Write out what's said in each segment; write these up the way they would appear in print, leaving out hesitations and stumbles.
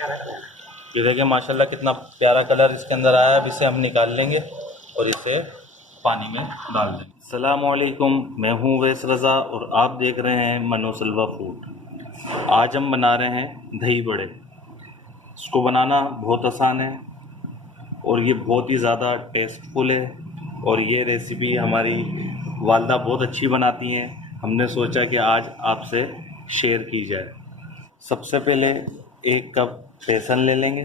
ये देखिए माशाल्लाह कितना प्यारा कलर इसके अंदर आया है। अब इसे हम निकाल लेंगे और इसे पानी में डाल देंगे। अस्सलामुअलैकुम, मैं हूँ वैस रज़ा और आप देख रहे हैं मनोसल्वा फूड। आज हम बना रहे हैं दही बड़े। इसको बनाना बहुत आसान है और ये बहुत ही ज़्यादा टेस्टफुल है और ये रेसिपी हमारी वालदा बहुत अच्छी बनाती हैं। हमने सोचा कि आज आपसे शेयर की जाए। सबसे पहले 1 कप बेसन ले लेंगे।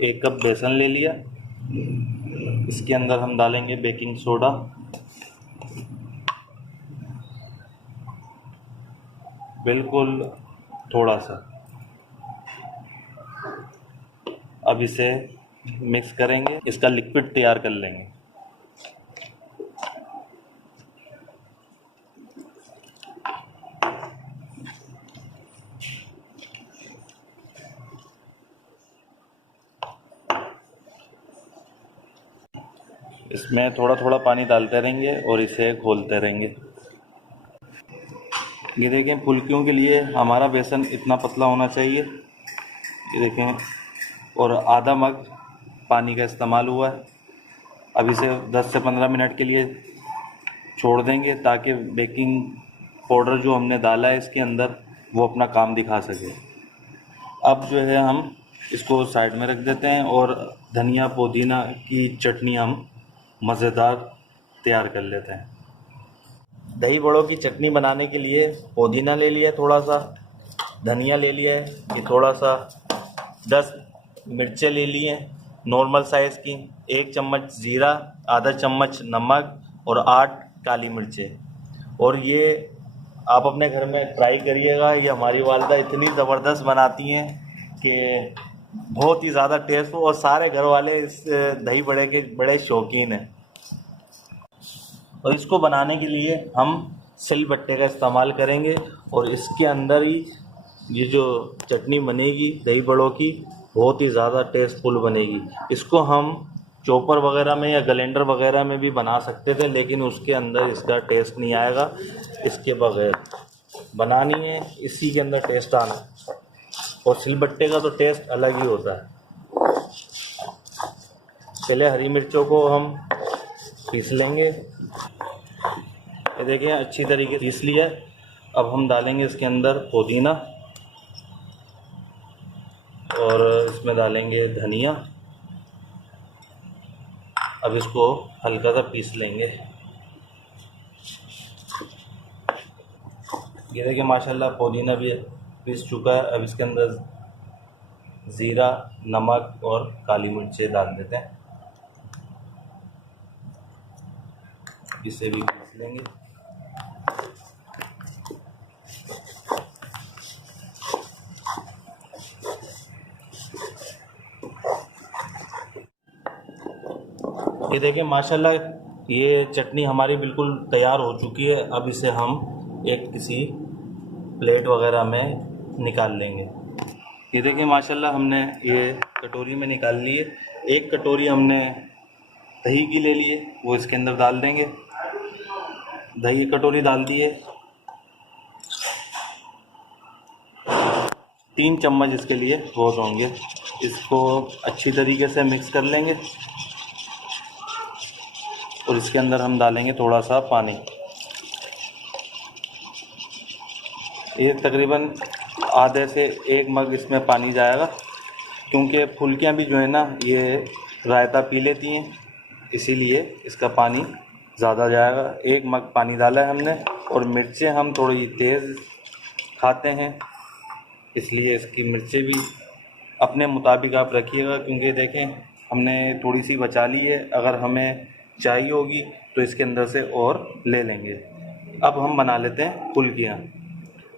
एक कप बेसन ले लिया। इसके अंदर हम डालेंगे बेकिंग सोडा, बिल्कुल थोड़ा सा। अब इसे मिक्स करेंगे, इसका लिक्विड तैयार कर लेंगे। इसमें थोड़ा थोड़ा पानी डालते रहेंगे और इसे घोलते रहेंगे। ये देखें, फुल्कियों के लिए हमारा बेसन इतना पतला होना चाहिए। ये देखें, और आधा मग पानी का इस्तेमाल हुआ है। अब इसे 10 से 15 मिनट के लिए छोड़ देंगे ताकि बेकिंग पाउडर जो हमने डाला है इसके अंदर वो अपना काम दिखा सके। अब जो है हम इसको साइड में रख देते हैं और धनिया पुदीना की चटनी हम मज़ेदार तैयार कर लेते हैं। दही बड़ों की चटनी बनाने के लिए पुदीना ले लिया है, थोड़ा सा धनिया ले लिया है, ये थोड़ा सा 10 मिर्चें ले लिए हैं नॉर्मल साइज़ की, 1 चम्मच ज़ीरा, आधा चम्मच नमक और 8 काली मिर्चें। और ये आप अपने घर में ट्राई करिएगा। ये हमारी वालदा इतनी ज़बरदस्त बनाती हैं कि बहुत ही ज़्यादा टेस्ट हो और सारे घर वाले इस दही बड़े के बड़े शौकीन हैं। और इसको बनाने के लिए हम सिलबट्टे का इस्तेमाल करेंगे और इसके अंदर ही ये जो चटनी बनेगी दही बड़ों की बहुत ही ज़्यादा टेस्टफुल बनेगी। इसको हम चॉपर वगैरह में या ग्राइंडर वगैरह में भी बना सकते थे, लेकिन उसके अंदर इसका टेस्ट नहीं आएगा। इसके बगैर बनानी है, इसी के अंदर टेस्ट आना। और सिलबट्टे का तो टेस्ट अलग ही होता है। पहले हरी मिर्चों को हम पीस लेंगे। ये देखें, अच्छी तरीके से पीस लिया। अब हम डालेंगे इसके अंदर पुदीना और इसमें डालेंगे धनिया। अब इसको हल्का सा पीस लेंगे। ये देखिए माशाल्लाह पुदीना भी पीस चुका है। अब इसके अंदर ज़ीरा, नमक और काली मिर्चें डाल देते हैं। इसे भी पीस लेंगे। ये देखें माशाल्लाह ये चटनी हमारी बिल्कुल तैयार हो चुकी है। अब इसे हम एक किसी प्लेट वगैरह में निकाल लेंगे। ये देखिए माशाल्लाह हमने ये कटोरी में निकाल लिए। 1 कटोरी हमने दही की ले लिए, वो इसके अंदर डाल देंगे। दही 1 कटोरी डाल दिए। 3 चम्मच इसके लिए बहुत होंगे। इसको अच्छी तरीके से मिक्स कर लेंगे और इसके अंदर हम डालेंगे थोड़ा सा पानी। ये तकरीबन आधे से 1 मग इसमें पानी जाएगा, क्योंकि फुल्कियाँ भी जो है ना ये रायता पी लेती हैं, इसीलिए इसका पानी ज़्यादा जाएगा। 1 मग पानी डाला है हमने। और मिर्चें हम थोड़ी तेज़ खाते हैं, इसलिए इसकी मिर्चें भी अपने मुताबिक आप रखिएगा, क्योंकि देखें हमने थोड़ी सी बचा ली है। अगर हमें चाहिए होगी तो इसके अंदर से और ले लेंगे। अब हम बना लेते हैं फुल्कियाँ।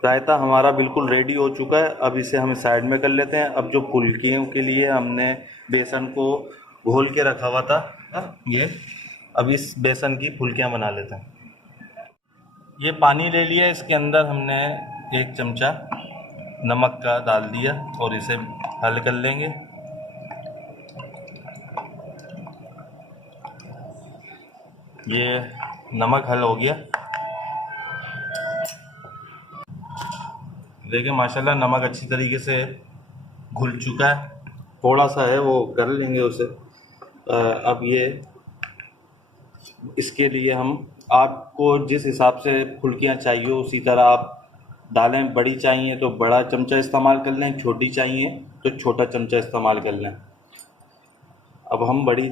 रायता हमारा बिल्कुल रेडी हो चुका है। अब इसे हम साइड में कर लेते हैं। अब जो फुल्कियों के लिए हमने बेसन को घोल के रखा हुआ था, ये अब इस बेसन की फुल्कियाँ बना लेते हैं। ये पानी ले लिया, इसके अंदर हमने 1 चमचा नमक का डाल दिया और इसे हल कर लेंगे। ये नमक हल हो गया। देखिए माशाल्लाह नमक अच्छी तरीके से घुल चुका है, थोड़ा सा है वो कर लेंगे उसे। अब ये इसके लिए हम, आपको जिस हिसाब से फुल्कियाँ चाहिए उसी तरह आप डालें। बड़ी चाहिए तो बड़ा चमचा इस्तेमाल कर लें, छोटी चाहिए तो छोटा चमचा इस्तेमाल कर लें। अब हम बड़ी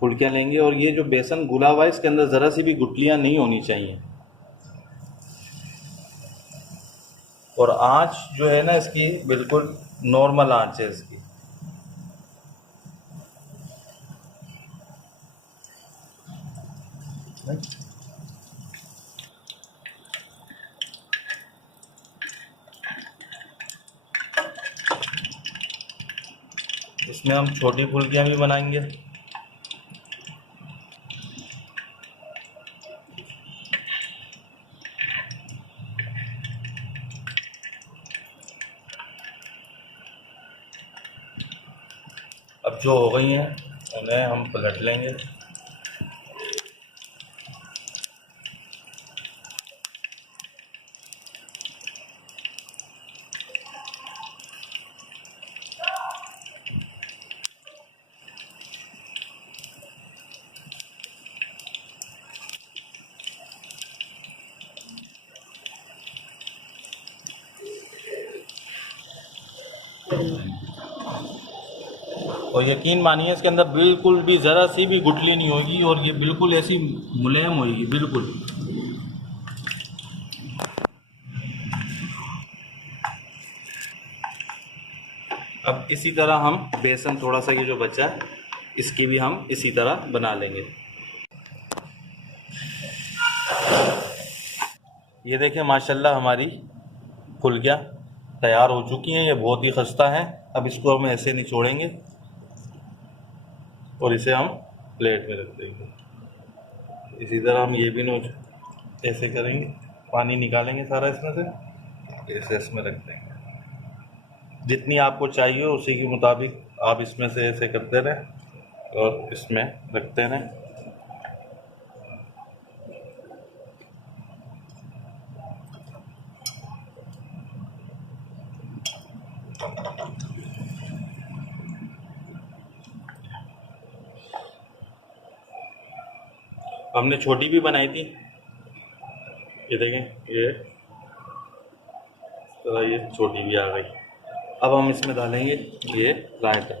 फुल्कियाँ लेंगे और ये जो बेसन घुला हुआ है इसके अंदर ज़रा सी भी गुठलियाँ नहीं होनी चाहिए। और आँच जो है ना इसकी बिल्कुल नॉर्मल आँच है इसकी। इसमें हम छोटी फुल्कियाँ भी बनाएंगे। अब जो हो गई हैं उन्हें हम पलट लेंगे। और यकीन मानिए इसके अंदर बिल्कुल भी ज़रा सी भी गुठली नहीं होगी और ये बिल्कुल ऐसी मुलायम होगी बिल्कुल। अब इसी तरह हम बेसन थोड़ा सा ये जो बचा है इसकी भी हम इसी तरह बना लेंगे। ये देखें माशाल्लाह हमारी फुल्कियाँ तैयार हो चुकी हैं। ये बहुत ही खस्ता है। अब इसको हम ऐसे निचोड़ेंगे और इसे हम प्लेट में रख देंगे। इसी तरह हम ये भी नोच ऐसे करेंगे, पानी निकालेंगे सारा इसमें से, ऐसे इसमें रख देंगे। जितनी आपको चाहिए उसी के मुताबिक आप इसमें से ऐसे करते रहें और इसमें रखते रहें। हमने छोटी भी बनाई थी, ये देखें ये तो ये छोटी भी आ गई। अब हम इसमें डालेंगे ये रायता।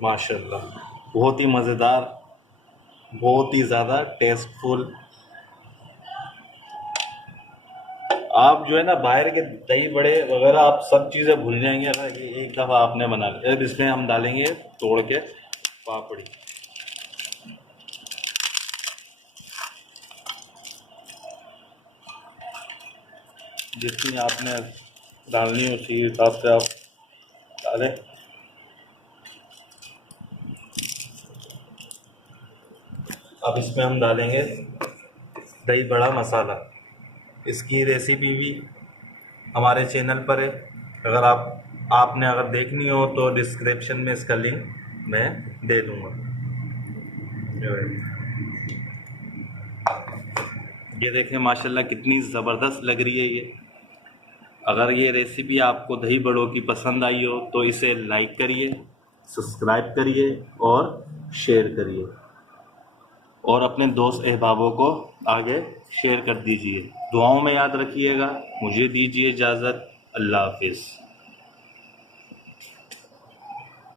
माशाल्लाह बहुत ही मज़ेदार, बहुत ही ज़्यादा टेस्टफुल। आप जो है ना बाहर के दही बड़े वगैरह आप सब चीज़ें भूल जाएंगे अगर ये एक दफ़ा आपने बना लिया। अब इसमें हम डालेंगे तोड़ के पापड़ी। जितनी आपने डालनी है उसी हिसाब से आप डालें। अब इसमें हम डालेंगे दही बड़ा मसाला। इसकी रेसिपी भी हमारे चैनल पर है, अगर आपने अगर देखनी हो तो डिस्क्रिप्शन में इसका लिंक मैं दे दूँगा। ये देखें माशाल्लाह कितनी ज़बरदस्त लग रही है ये। अगर ये रेसिपी आपको दही बड़ों की पसंद आई हो तो इसे लाइक करिए, सब्सक्राइब करिए और शेयर करिए और अपने दोस्त अहबाबों को आगे शेयर कर दीजिए। दुआओं में याद रखिएगा। मुझे दीजिए इजाज़त। अल्लाह हाफिज़।